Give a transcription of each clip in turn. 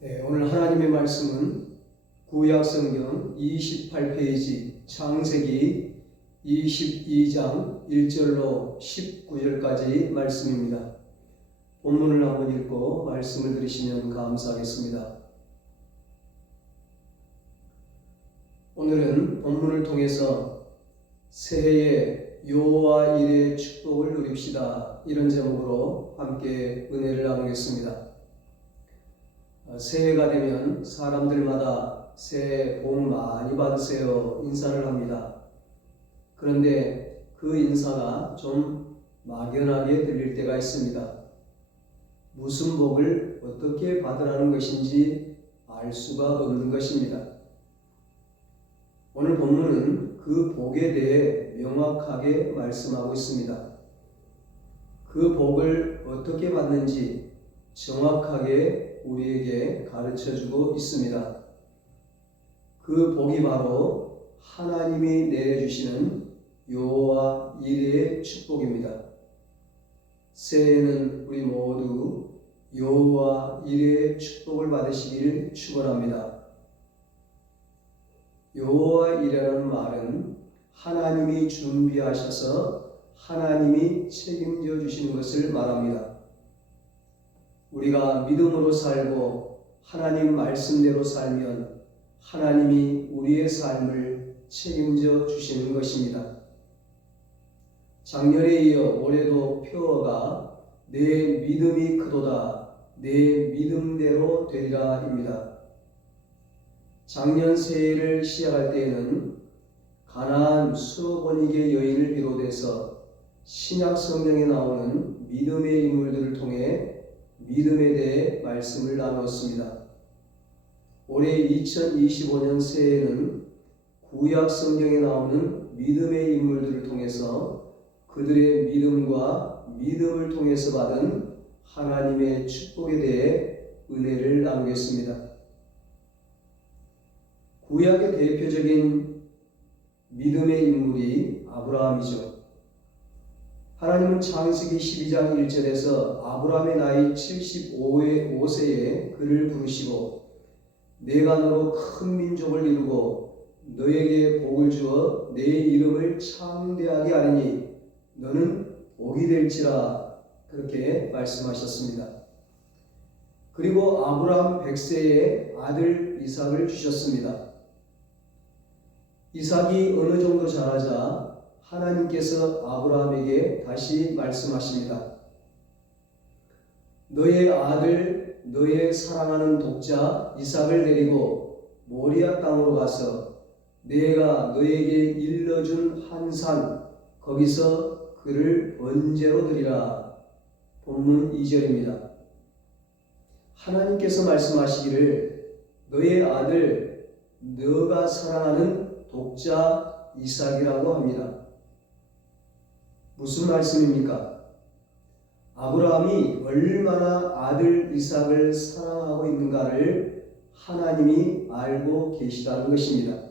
네, 오늘 하나님의 말씀은 구약성경 28페이지 창세기 22장 1절로 19절까지 말씀입니다. 본문을 한번 읽고 말씀을 들으시면 감사하겠습니다. 오늘은 본문을 통해서 새해의 여호와 일의 축복을 누립시다, 이런 제목으로 함께 은혜를 나누겠습니다. 새해가 되면 사람들마다 새해 복 많이 받으세요 인사를 합니다. 그런데 그 인사가 좀 막연하게 들릴 때가 있습니다. 무슨 복을 어떻게 받으라는 것인지 알 수가 없는 것입니다. 오늘 본문은 그 복에 대해 명확하게 말씀하고 있습니다. 그 복을 어떻게 받는지 정확하게 우리에게 가르쳐주고 있습니다. 그 복이 바로 하나님이 내려주시는 여호와 이레의 축복입니다. 새해에는 우리 모두 여호와 이레의 축복을 받으시기를 축원합니다. 여호와 이레라는 말은 하나님이 준비하셔서 하나님이 책임져 주시는 것을 말합니다. 우리가 믿음으로 살고 하나님 말씀대로 살면 하나님이 우리의 삶을 책임져 주시는 것입니다. 작년에 이어 올해도 표어가 내 믿음이 크도다, 내 믿음대로 되리라입니다. 작년 새해를 시작할 때에는 가나안 수로보니게 여인을 비롯해서 신약 성경에 나오는 믿음의 인물들을 통해 믿음에 대해 말씀을 나누었습니다. 올해 2025년 새해에는 구약 성경에 나오는 믿음의 인물들을 통해서 그들의 믿음과 믿음을 통해서 받은 하나님의 축복에 대해 은혜를 나누겠습니다. 구약의 대표적인 믿음의 인물이 아브라함이죠. 하나님은 창세기 12장 1절에서 아브라함의 나이 75세에 그를 부르시고 내가 너로 큰 민족을 이루고 너에게 복을 주어 내 이름을 창대하게 하리니 너는 복이 될지라, 그렇게 말씀하셨습니다. 그리고 아브라함 100세에 아들 이삭을 주셨습니다. 이삭이 어느 정도 자라자 하나님께서 아브라함에게 다시 말씀하십니다. 너의 아들, 너의 사랑하는 독자 이삭을 데리고 모리아 땅으로 가서 내가 너에게 일러준 한 산, 거기서 그를 번제로 드리라. 본문 2절입니다. 하나님께서 말씀하시기를 너의 아들, 너가 사랑하는 독자 이삭이라고 합니다. 무슨 말씀입니까? 아브라함이 얼마나 아들 이삭을 사랑하고 있는가를 하나님이 알고 계시다는 것입니다.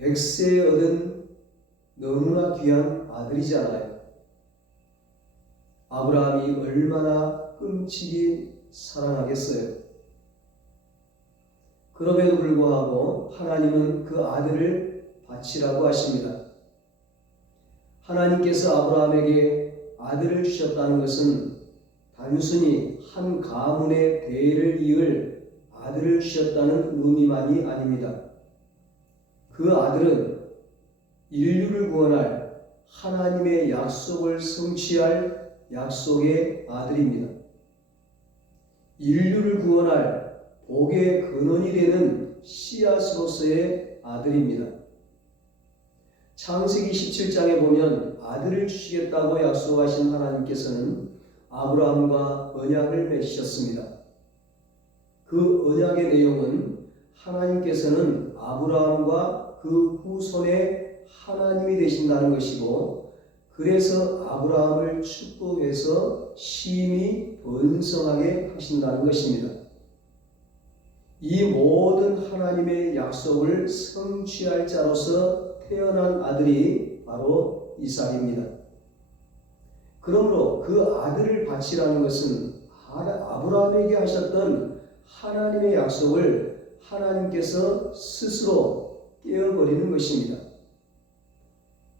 100세에 얻은 너무나 귀한 아들이잖아요. 아브라함이 얼마나 끔찍이 사랑하겠어요. 그럼에도 불구하고 하나님은 그 아들을 바치라고 하십니다. 하나님께서 아브라함에게 아들을 주셨다는 것은 단순히 한 가문의 대를 이을 아들을 주셨다는 의미만이 아닙니다. 그 아들은 인류를 구원할 하나님의 약속을 성취할 약속의 아들입니다. 인류를 구원할 복의 근원이 되는 씨앗으로서의 아들입니다. 창세기 17장에 보면 아들을 주시겠다고 약속하신 하나님께서는 아브라함과 언약을 맺으셨습니다. 그 언약의 내용은 하나님께서는 아브라함과 그 후손의 하나님이 되신다는 것이고, 그래서 아브라함을 축복해서 심히 번성하게 하신다는 것입니다. 이 모든 하나님의 약속을 성취할 자로서 태어난 아들이 바로 이삭입니다. 그러므로 그 아들을 바치라는 것은 아브라함에게 하셨던 하나님의 약속을 하나님께서 스스로 깨어버리는 것입니다.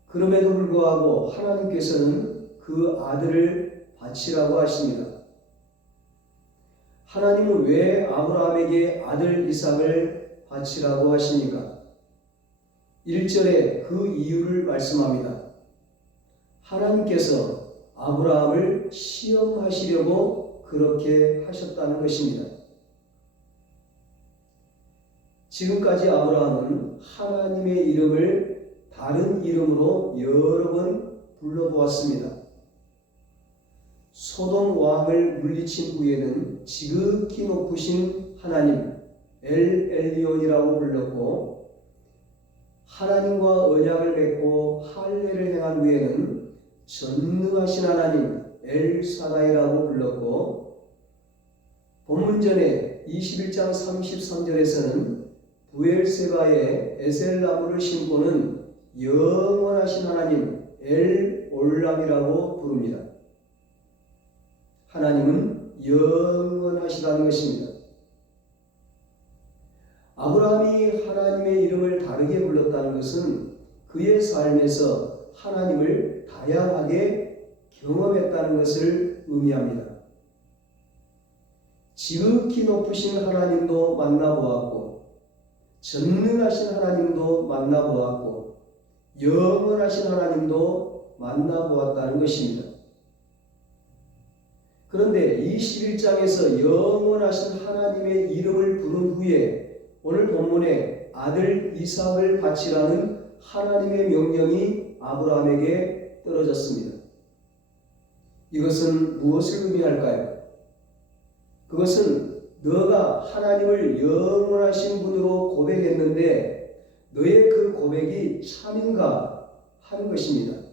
그럼에도 불구하고 하나님께서는 그 아들을 바치라고 하십니다. 하나님은 왜 아브라함에게 아들 이삭을 바치라고 하십니까? 1절에 그 이유를 말씀합니다. 하나님께서 아브라함을 시험하시려고 그렇게 하셨다는 것입니다. 지금까지 아브라함은 하나님의 이름을 다른 이름으로 여러 번 불러보았습니다. 소돔 왕을 물리친 후에는 지극히 높으신 하나님 엘 엘리온이라고 불렀고, 하나님과 언약을 맺고 할례를 행한 후에는 전능하신 하나님 엘 사다이라고 불렀고, 본문전에 21장 33절에서는 부엘세바에 에셀나무를 심고는 영원하신 하나님 엘 올람이라고 부릅니다. 하나님은 영원하시다는 것입니다. 아브라함이 하나님의 이름을 다르게 불렀다는 것은 그의 삶에서 하나님을 다양하게 경험했다는 것을 의미합니다. 지극히 높으신 하나님도 만나보았고, 전능하신 하나님도 만나보았고, 영원하신 하나님도 만나보았다는 것입니다. 그런데 21장에서 영원하신 하나님의 이름을 부른 후에 오늘 본문에 아들 이삭을 바치라는 하나님의 명령이 아브라함에게 떨어졌습니다. 이것은 무엇을 의미할까요? 그것은 너가 하나님을 영원하신 분으로 고백했는데 너의 그 고백이 참인가 하는 것입니다.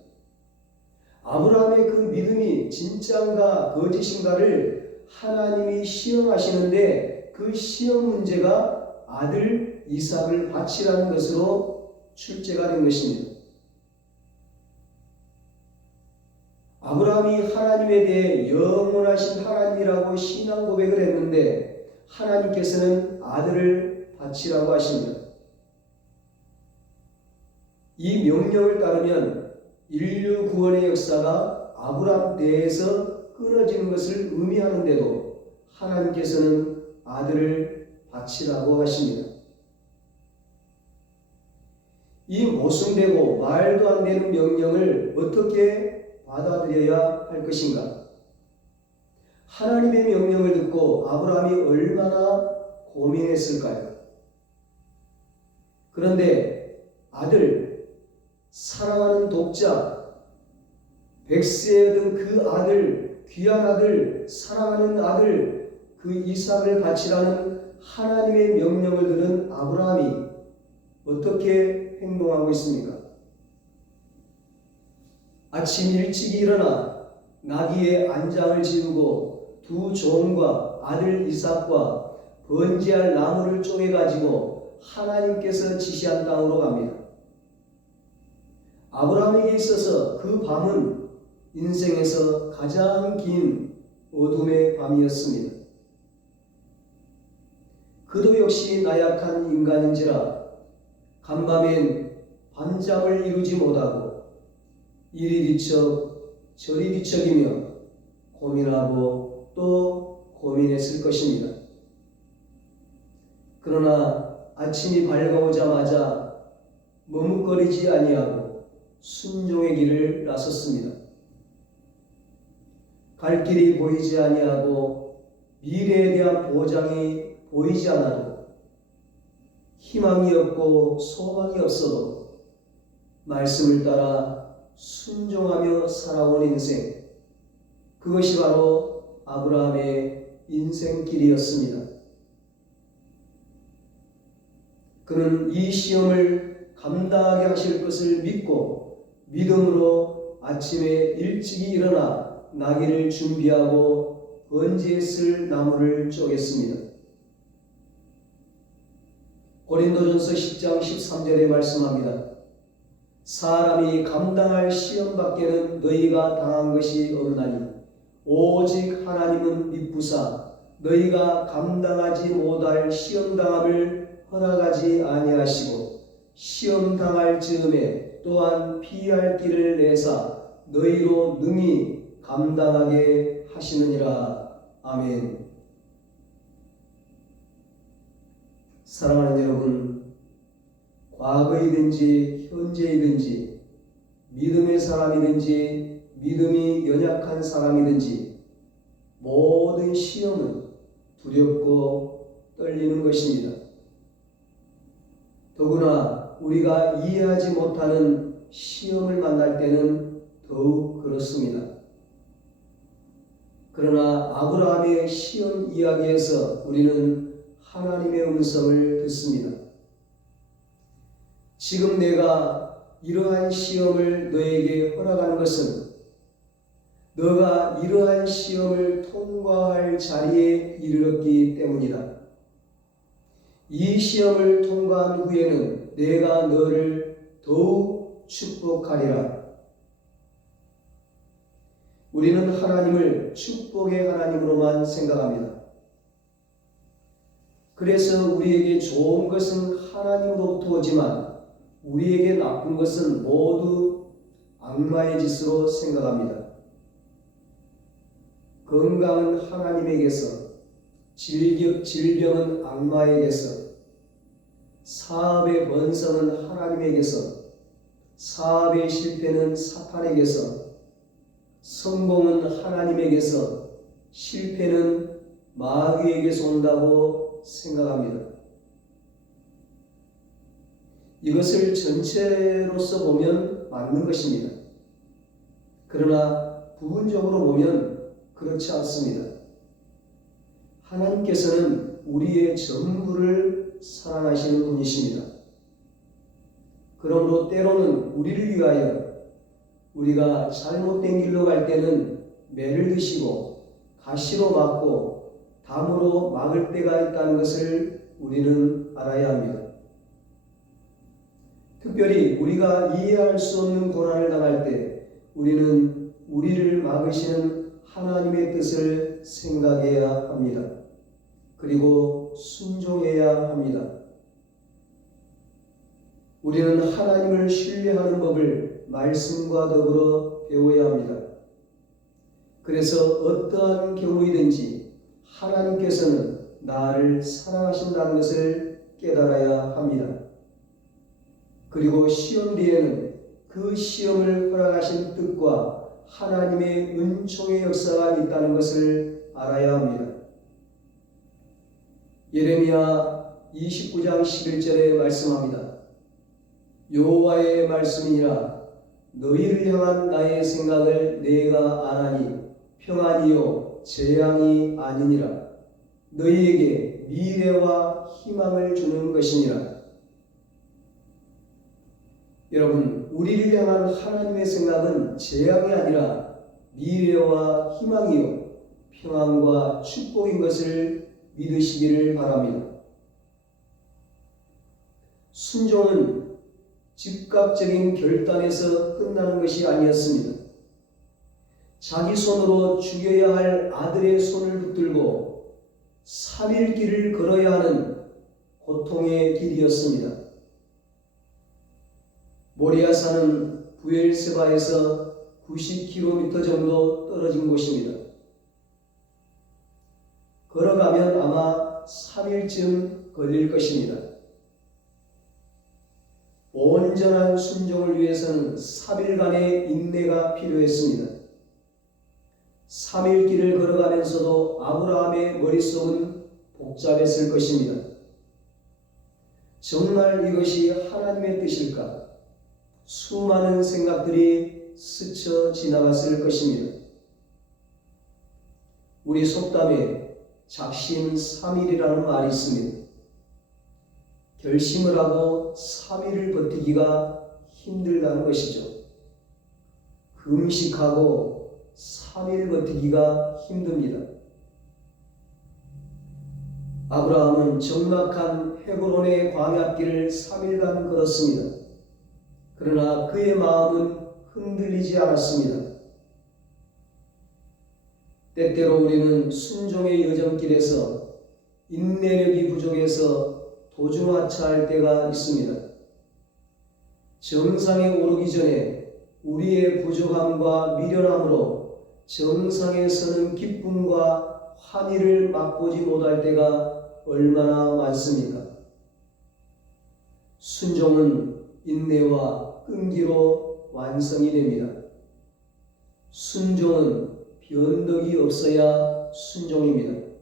아브라함의 그 믿음이 진짜인가 거짓인가를 하나님이 시험하시는데 그 시험 문제가 아들 이삭을 바치라는 것으로 출제가 된 것입니다. 아브라함이 하나님에 대해 영원하신 하나님이라고 신앙 고백을 했는데 하나님께서는 아들을 바치라고 하십니다. 이 명령을 따르면 인류 구원의 역사가 아브라함 때에서 끊어지는 것을 의미하는데도 하나님께서는 아들을 바치라고 하십니다. 이 모순되고 말도 안 되는 명령을 어떻게 받아들여야 할 것인가? 하나님의 명령을 듣고 아브라함이 얼마나 고민했을까요? 그런데 아들, 사랑하는 독자, 백세에 얻은 그 아들, 귀한 아들, 사랑하는 아들, 그 이삭을 바치라는 하나님의 명령을 들은 아브라함이 어떻게 행동하고 있습니까? 아침 일찍 일어나 나귀의 안장을 지우고 두 종과 아들 이삭과 번제할 나무를 쪼개 가지고 하나님께서 지시한 땅으로 갑니다. 아브라함에게 있어서 그 밤은 인생에서 가장 긴 어둠의 밤이었습니다. 그도 역시 나약한 인간인지라 간밤엔 밤잠을 이루지 못하고 이리 뒤척 저리 뒤척이며 고민하고 또 고민했을 것입니다. 그러나 아침이 밝아오자마자 머뭇거리지 아니하고 순종의 길을 나섰습니다. 갈 길이 보이지 아니하고 미래에 대한 보장이 보이지 않아도 희망이 없고 소망이 없어도 말씀을 따라 순종하며 살아온 인생, 그것이 바로 아브라함의 인생길이었습니다. 그는 이 시험을 감당하게 하실 것을 믿고 믿음으로 아침에 일찍이 일어나 나귀를 준비하고 번제했을 나무를 쪼갰습니다. 고린도전서 10장 13절에 말씀합니다. 사람이 감당할 시험 밖에는 너희가 당한 것이 없나니 오직 하나님은 미쁘사 너희가 감당하지 못할 시험당함을 허락하지 아니하시고 시험당할 즈음에 또한 피할 길을 내사 너희로 능히 감당하게 하시느니라. 아멘. 사랑하는 여러분, 과거이든지 현재이든지 믿음의 사람이든지 믿음이 연약한 사람이든지 모든 시험은 두렵고 떨리는 것입니다. 더구나 우리가 이해하지 못하는 시험을 만날 때는 더욱 그렇습니다. 그러나 아브라함의 시험 이야기에서 우리는 하나님의 음성을 듣습니다. 지금 내가 이러한 시험을 너에게 허락하는 것은 너가 이러한 시험을 통과할 자리에 이르렀기 때문이다. 이 시험을 통과한 후에는 내가 너를 더욱 축복하리라. 우리는 하나님을 축복의 하나님으로만 생각합니다. 그래서 우리에게 좋은 것은 하나님으로부터 오지만 우리에게 나쁜 것은 모두 악마의 짓으로 생각합니다. 건강은 하나님에게서, 질병은 악마에게서, 사업의 번성은 하나님에게서, 사업의 실패는 사탄에게서, 성공은 하나님에게서, 실패는 마귀에게서 온다고 생각합니다. 이것을 전체로서 보면 맞는 것입니다. 그러나 부분적으로 보면 그렇지 않습니다. 하나님께서는 우리의 전부를 사랑하시는 분이십니다. 그러므로 때로는 우리를 위하여 우리가 잘못된 길로 갈 때는 매를 드시고 가시로 막고 담으로 막을 때가 있다는 것을 우리는 알아야 합니다. 특별히 우리가 이해할 수 없는 고난을 당할 때 우리는 우리를 막으시는 하나님의 뜻을 생각해야 합니다. 그리고 순종해야 합니다. 우리는 하나님을 신뢰하는 법을 말씀과 더불어 배워야 합니다. 그래서 어떠한 경우이든지 하나님께서는 나를 사랑하신다는 것을 깨달아야 합니다. 그리고 시험 뒤에는 그 시험을 허락하신 뜻과 하나님의 은총의 역사가 있다는 것을 알아야 합니다. 예레미야 29장 11절에 말씀합니다. 여호와의 말씀이니라 너희를 향한 나의 생각을 내가 아나니 평안이요 재앙이 아니니라 너희에게 미래와 희망을 주는 것이니라. 여러분, 우리를 향한 하나님의 생각은 재앙이 아니라 미래와 희망이요 평안과 축복인 것을 믿으시기를 바랍니다. 순종은 즉각적인 결단에서 끝나는 것이 아니었습니다. 자기 손으로 죽여야 할 아들의 손을 붙들고 3일 길을 걸어야 하는 고통의 길이었습니다. 모리아산은 부엘세바에서 90km 정도 떨어진 곳입니다. 걸어가면 아마 3일쯤 걸릴 것입니다. 온전한 순종을 위해서는 3일간의 인내가 필요했습니다. 3일 길을 걸어가면서도 아브라함의 머릿속은 복잡했을 것입니다. 정말 이것이 하나님의 뜻일까? 수많은 생각들이 스쳐 지나갔을 것입니다. 우리 속담에 작심 3일이라는 말이 있습니다. 결심을 하고 3일을 버티기가 힘들다는 것이죠. 금식하고 3일 버티기가 힘듭니다. 아브라함은 적막한 헤브론의 광야길을 3일간 걸었습니다. 그러나 그의 마음은 흔들리지 않았습니다. 때때로 우리는 순종의 여정길에서 인내력이 부족해서 도중하차할 때가 있습니다. 정상에 오르기 전에 우리의 부족함과 미련함으로 정상에 서는 기쁨과 환희를 맛보지 못할 때가 얼마나 많습니까? 순종은 인내와 끈기로 완성이 됩니다. 순종은 변덕이 없어야 순종입니다.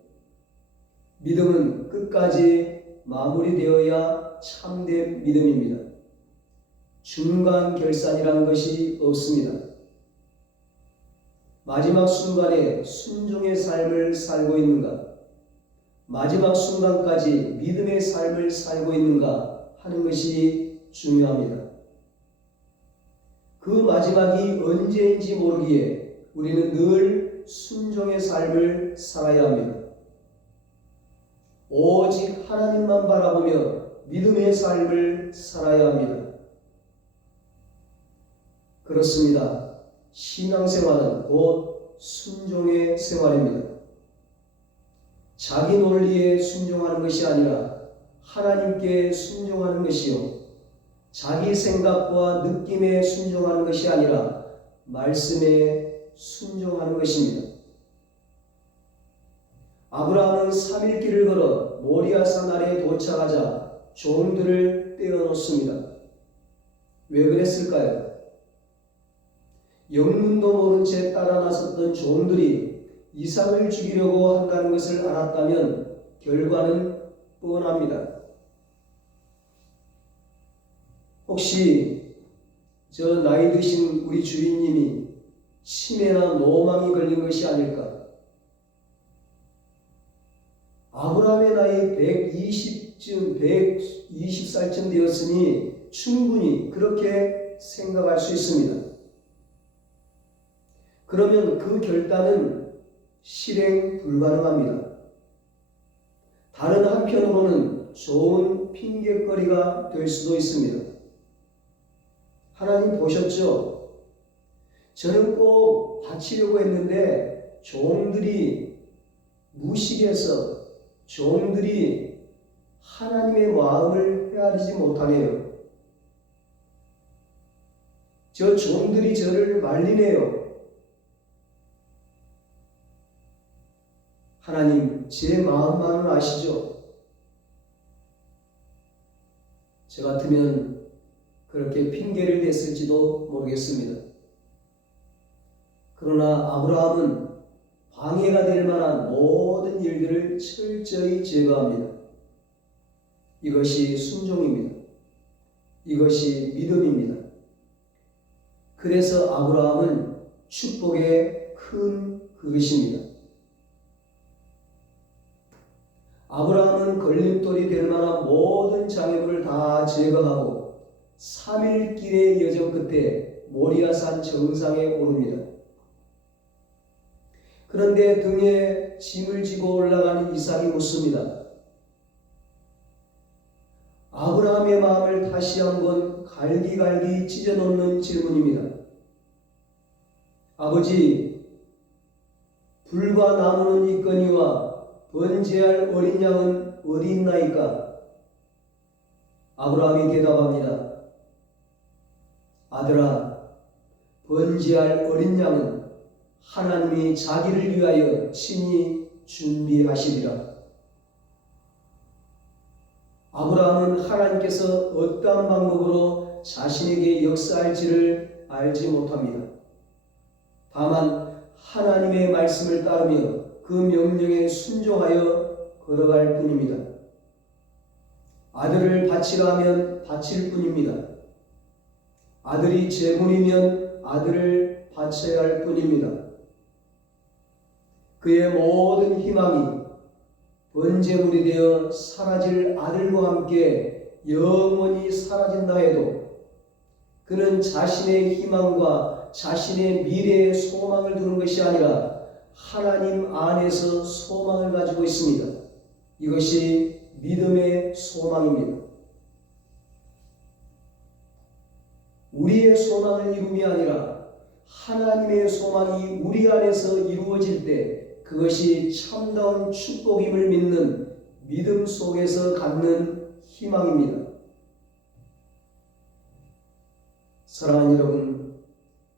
믿음은 끝까지 마무리되어야 참된 믿음입니다. 중간 결산이란 것이 없습니다. 마지막 순간에 순종의 삶을 살고 있는가? 마지막 순간까지 믿음의 삶을 살고 있는가 하는 것이 중요합니다. 그 마지막이 언제인지 모르기에 우리는 늘 순종의 삶을 살아야 합니다. 오직 하나님만 바라보며 믿음의 삶을 살아야 합니다. 그렇습니다. 신앙생활은 곧 순종의 생활입니다. 자기 논리에 순종하는 것이 아니라 하나님께 순종하는 것이요, 자기 생각과 느낌에 순종하는 것이 아니라 말씀에 순종하는 것입니다. 아브라함은 3일 길을 걸어 모리아산 아래에 도착하자 종들을 떼어놓습니다. 왜 그랬을까요? 영문도 모른 채 따라 나섰던 종들이 이삭을 죽이려고 한다는 것을 알았다면 결과는 뻔합니다. 혹시 저 나이 드신 우리 주인님이 치매나 노망이 걸린 것이 아닐까? 아브라함의 나이 120살쯤 되었으니 충분히 그렇게 생각할 수 있습니다. 그러면 그 결단은 실행 불가능합니다. 다른 한편으로는 좋은 핑계거리가 될 수도 있습니다. 하나님 보셨죠? 저는 꼭 바치려고 했는데 종들이 무식해서 종들이 하나님의 마음을 헤아리지 못하네요. 저 종들이 저를 말리네요. 하나님, 제 마음만은 아시죠? 저 같으면 그렇게 핑계를 댔을지도 모르겠습니다. 그러나 아브라함은 방해가 될 만한 모든 일들을 철저히 제거합니다. 이것이 순종입니다. 이것이 믿음입니다. 그래서 아브라함은 축복의 큰 그릇입니다. 아브라함은 걸림돌이 될 만한 모든 장애물을 다 제거하고 3일 길의 여정 끝에 모리아산 정상에 오릅니다. 그런데 등에 짐을 지고 올라가는 이삭이 묻습니다. 아브라함의 마음을 다시 한번 갈기갈기 찢어놓는 질문입니다. 아버지, 불과 나무는 있거니와 번제할 어린 양은 어디 있나이까? 아브라함이 대답합니다. 아들아, 번제할 어린 양은 하나님이 자기를 위하여 친히 준비하시리라. 아브라함은 하나님께서 어떠한 방법으로 자신에게 역사할지를 알지 못합니다. 다만 하나님의 말씀을 따르며 그 명령에 순종하여 걸어갈 뿐입니다. 아들을 바치라 하면 바칠 뿐입니다. 아들이 제물이면 아들을 바쳐야 할 뿐입니다. 그의 모든 희망이 번제물이 되어 사라질 아들과 함께 영원히 사라진다 해도 그는 자신의 희망과 자신의 미래의 소망을 두는 것이 아니라 하나님 안에서 소망을 가지고 있습니다. 이것이 믿음의 소망입니다. 우리의 소망을 이룸이 아니라 하나님의 소망이 우리 안에서 이루어질 때 그것이 참다운 축복임을 믿는 믿음 속에서 갖는 희망입니다. 사랑하는 여러분,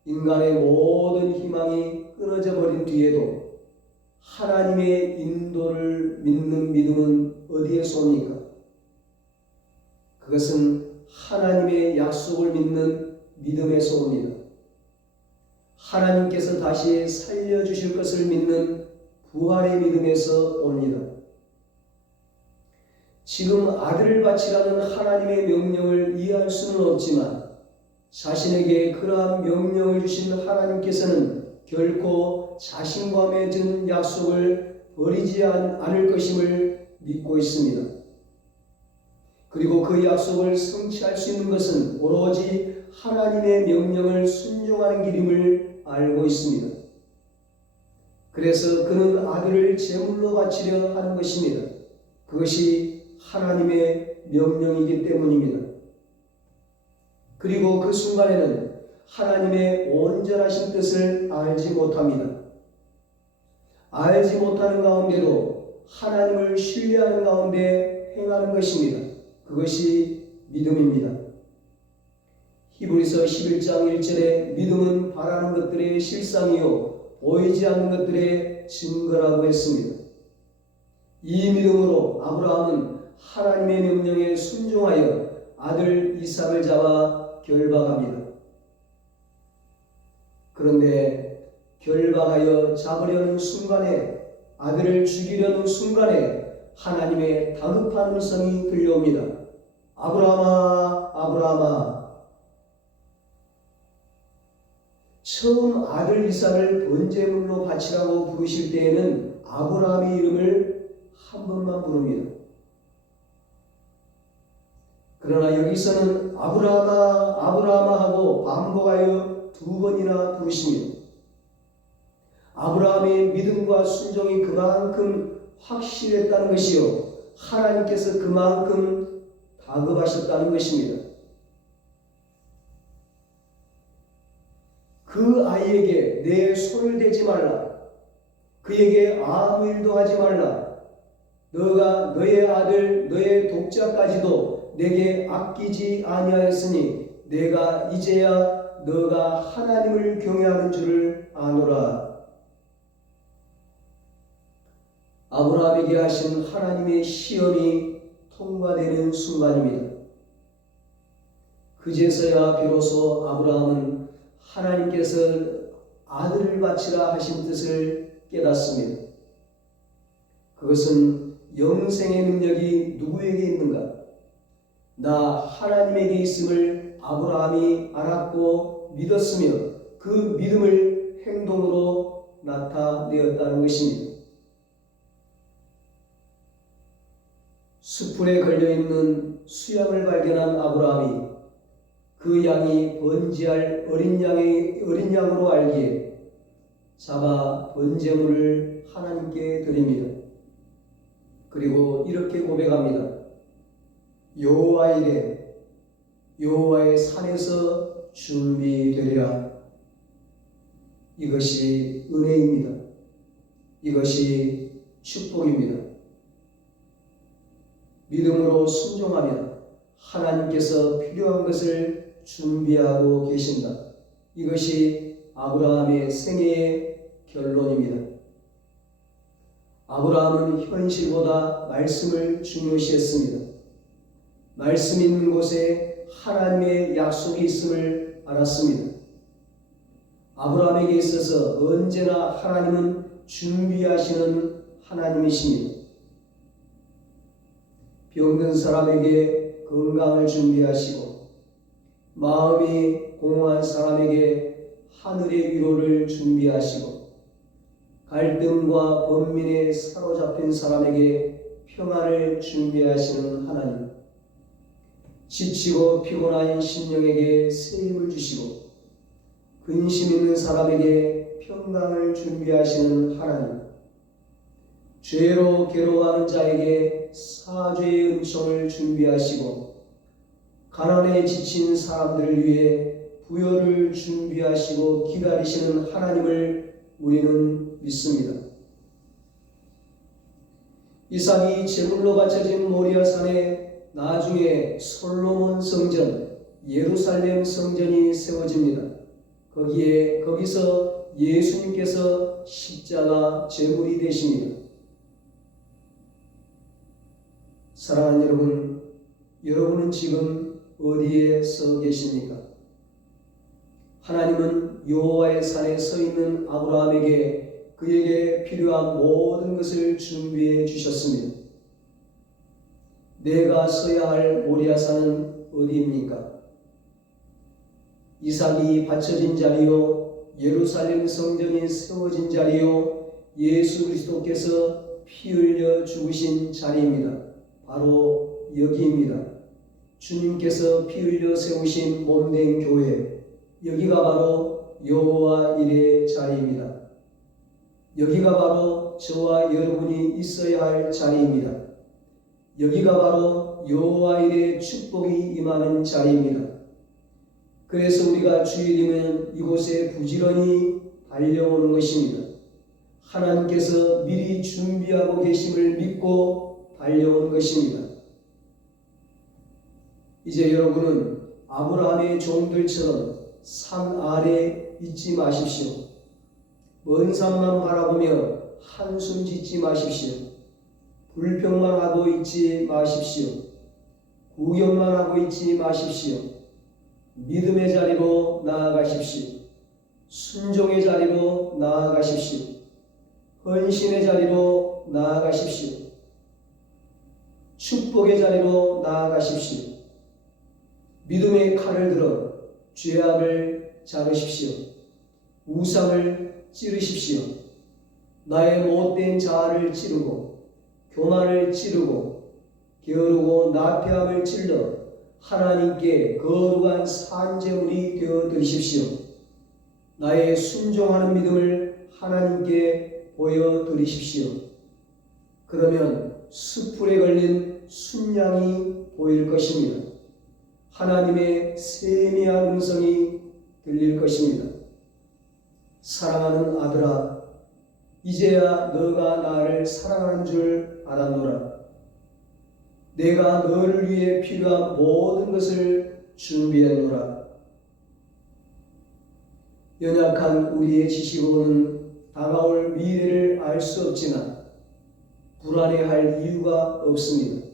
인간의 모든 희망이 끊어져 버린 뒤에도 하나님의 인도를 믿는 믿음은 어디에서 옵니까? 그것은 하나님의 약속을 믿는 믿음에서 옵니다. 하나님께서 다시 살려주실 것을 믿는 부활의 믿음에서 옵니다. 지금 아들을 바치라는 하나님의 명령을 이해할 수는 없지만 자신에게 그러한 명령을 주신 하나님께서는 결코 자신과 맺은 약속을 버리지 않을 것임을 믿고 있습니다. 그리고 그 약속을 성취할 수 있는 것은 오로지 하나님의 명령을 순종하는 길임을 알고 있습니다. 그래서 그는 아들을 제물로 바치려 하는 것입니다. 그것이 하나님의 명령이기 때문입니다. 그리고 그 순간에는 하나님의 온전하신 뜻을 알지 못합니다. 알지 못하는 가운데도 하나님을 신뢰하는 가운데 행하는 것입니다. 그것이 믿음입니다. 히브리서 11장 1절에 믿음은 바라는 것들의 실상이요 보이지 않는 것들의 증거라고 했습니다. 이 믿음으로 아브라함은 하나님의 명령에 순종하여 아들 이삭을 잡아 결박합니다. 그런데 결박하여 잡으려는 순간에, 아들을 죽이려는 순간에 하나님의 다급한 음성이 들려옵니다. 아브라함아, 아브라함아. 처음 아들 이삭을 번제물로 바치라고 부르실 때에는 아브라함의 이름을 한 번만 부릅니다. 그러나 여기서는 아브라함아, 아브라함아 하고 반복하여 두 번이나 부르십니다. 아브라함의 믿음과 순종이 그만큼 확실했다는 것이요, 하나님께서 그만큼 다급하셨다는 것입니다. 그 아이에게 내 손을 대지 말라. 그에게 아무 일도 하지 말라. 너가 너의 아들, 너의 독자까지도 내게 아끼지 아니하였으니 내가 이제야 너가 하나님을 경외하는 줄을 아노라. 아브라함에게 하신 하나님의 시험이 통과되는 순간입니다. 그제서야 비로소 아브라함은 하나님께서 아들을 바치라 하신 뜻을 깨닫습니다. 그것은 영생의 능력이 누구에게 있는가? 나 하나님에게 있음을 아브라함이 알았고 믿었으며 그 믿음을 행동으로 나타내었다는 것입니다. 수풀에 걸려있는 수양을 발견한 아브라함이 그 양이 번제할 어린 양으로 알기에 잡아 번제물을 하나님께 드립니다. 그리고 이렇게 고백합니다. 여호와 이래 여호와의 산에서 준비되리라. 이것이 은혜입니다. 이것이 축복입니다. 믿음으로 순종하면 하나님께서 필요한 것을 준비하고 계신다. 이것이 아브라함의 생애의 결론입니다. 아브라함은 현실보다 말씀을 중요시했습니다. 말씀 있는 곳에 하나님의 약속이 있음을 알았습니다. 아브라함에게 있어서 언제나 하나님은 준비하시는 하나님이십니다. 병든 사람에게 건강을 준비하시고 마음이 공허한 사람에게 하늘의 위로를 준비하시고 갈등과 번민에 사로잡힌 사람에게 평안을 준비하시는 하나님, 지치고 피곤한 심령에게 새 힘을 주시고 근심 있는 사람에게 평강을 준비하시는 하나님, 죄로 괴로워하는 자에게 사죄의 은총을 준비하시고 가난에 지친 사람들을 위해 부여를 준비하시고 기다리시는 하나님을 우리는 믿습니다. 이삭이 제물로 바쳐진 모리아 산에 나중에 솔로몬 성전, 예루살렘 성전이 세워집니다. 거기서 예수님께서 십자가 제물이 되십니다. 사랑하는 여러분, 여러분은 지금 어디에 서 계십니까? 하나님은 여호와의 산에 서 있는 아브라함에게 그에게 필요한 모든 것을 준비해 주셨습니다. 내가 서야 할 모리아 산은 어디입니까? 이삭이 바쳐진 자리요, 예루살렘 성전이 세워진 자리요, 예수 그리스도께서 피 흘려 죽으신 자리입니다. 바로 여기입니다. 주님께서 피 흘려 세우신 몸된 교회, 여기가 바로 여호와 일의 자리입니다. 여기가 바로 저와 여러분이 있어야 할 자리입니다. 여기가 바로 여호와 일의 축복이 임하는 자리입니다. 그래서 우리가 주일이면 이곳에 부지런히 달려오는 것입니다. 하나님께서 미리 준비하고 계심을 믿고 달려오는 것입니다. 이제 여러분은 아브라함의 종들처럼 산 아래 있지 마십시오. 먼 산만 바라보며 한숨 짓지 마십시오. 불평만 하고 있지 마십시오. 구경만 하고 있지 마십시오. 믿음의 자리로 나아가십시오. 순종의 자리로 나아가십시오. 헌신의 자리로 나아가십시오. 축복의 자리로 나아가십시오. 믿음의 칼을 들어 죄악을 자르십시오. 우상을 찌르십시오. 나의 못된 자아를 찌르고 교만을 찌르고 게으르고 나태함을 찔러 하나님께 거룩한 산제물이 되어드리십시오. 나의 순종하는 믿음을 하나님께 보여드리십시오. 그러면 숯불에 걸린 순양이 보일 것입니다. 하나님의 세미한 음성이 들릴 것입니다. 사랑하는 아들아, 이제야 너가 나를 사랑하는 줄 알았노라. 내가 너를 위해 필요한 모든 것을 준비했노라. 연약한 우리의 지식으로는 다가올 미래를 알 수 없지만 불안해할 이유가 없습니다.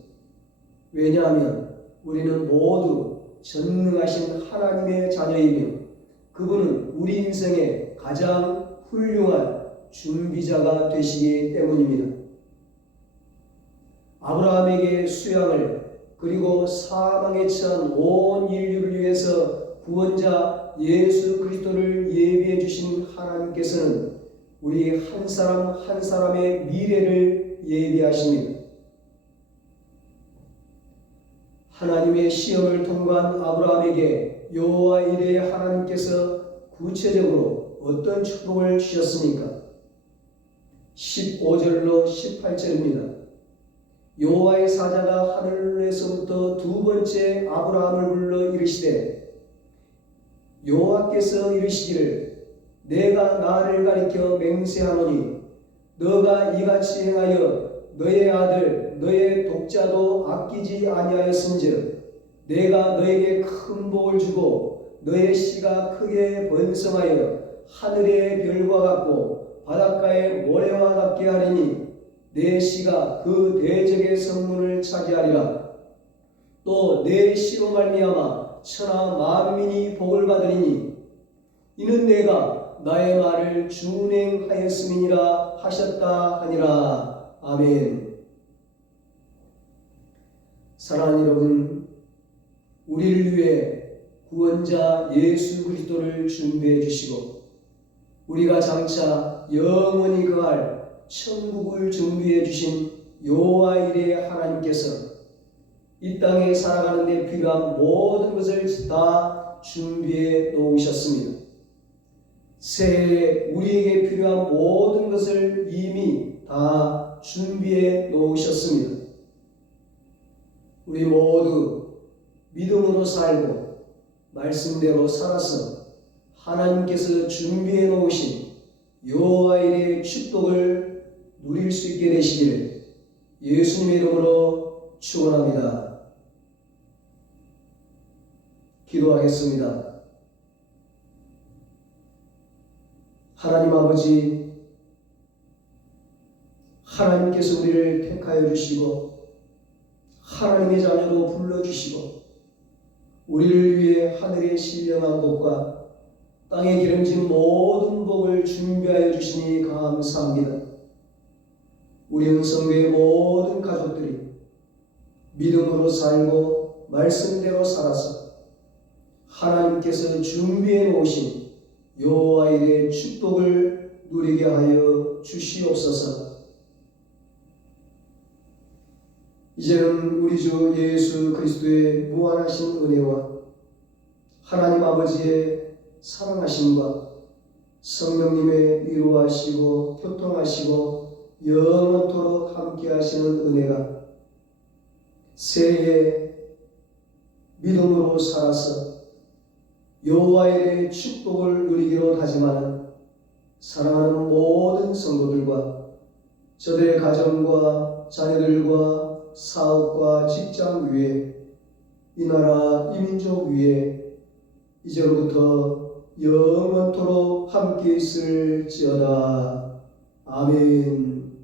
왜냐하면 우리는 모두 전능하신 하나님의 자녀이며 그분은 우리 인생의 가장 훌륭한 준비자가 되시기 때문입니다. 아브라함에게 수양을 그리고 사망에 처한 온 인류를 위해서 구원자 예수 그리스도를 예비해 주신 하나님께서는 우리 한 사람 한 사람의 미래를 예비하십니다. 하나님의 시험을 통과한 아브라함에게 여호와 이레의 하나님께서 구체적으로 어떤 축복을 주셨습니까? 15절로 18절입니다. 여호와의 사자가 하늘에서부터 두 번째 아브라함을 불러 이르시되 여호와께서 이르시기를 내가 나를 가리켜 맹세하노니 너가 이같이 행하여 너의 아들 너의 독자도 아끼지 아니하였은즉 내가 너에게 큰 복을 주고 너의 씨가 크게 번성하여 하늘의 별과 같고 바닷가의 모래와 같게 하리니 내 씨가 그 대적의 성문을 차지하리라. 또 내 씨로 말미암아 천하 만민이 복을 받으리니 이는 내가 나의 말을 준행하였음이니라 하셨다 하니라. 아멘. 사랑하는 여러분, 우리를 위해 구원자 예수 그리스도를 준비해 주시고 우리가 장차 영원히 거할 천국을 준비해 주신 여호와 이레의 하나님께서 이 땅에 살아가는 데 필요한 모든 것을 다 준비해 놓으셨습니다. 새해에 우리에게 필요한 모든 것을 이미 다 준비해 놓으셨습니다. 우리 모두 믿음으로 살고 말씀대로 살아서 하나님께서 준비해 놓으신 여호와 이레의 축복을 누릴 수 있게 되시기를 예수님의 이름으로 축원합니다. 기도하겠습니다. 하나님 아버지, 하나님께서 우리를 택하여 주시고 하나님의 자녀로 불러주시고 우리를 위해 하늘의 신령한 복과 땅에 기름진 모든 복을 준비하여 주시니 감사합니다. 우리 은성교의 모든 가족들이 믿음으로 살고 말씀대로 살아서 하나님께서 준비해 놓으신 여호와의 축복을 누리게 하여 주시옵소서. 이제는 우리 주 예수 그리스도의 무한하신 은혜와 하나님 아버지의 사랑하심과 성령님의 위로하시고 교통하시고 영원토록 함께하시는 은혜가 새해 믿음으로 살아서 여호와의 축복을 누리기로 다짐하는 사랑하는 모든 성도들과 저들의 가정과 자녀들과 사업과 직장 위에 이 나라 이 민족 위에 이제로부터 영원토록 함께 있을지어다. 아멘.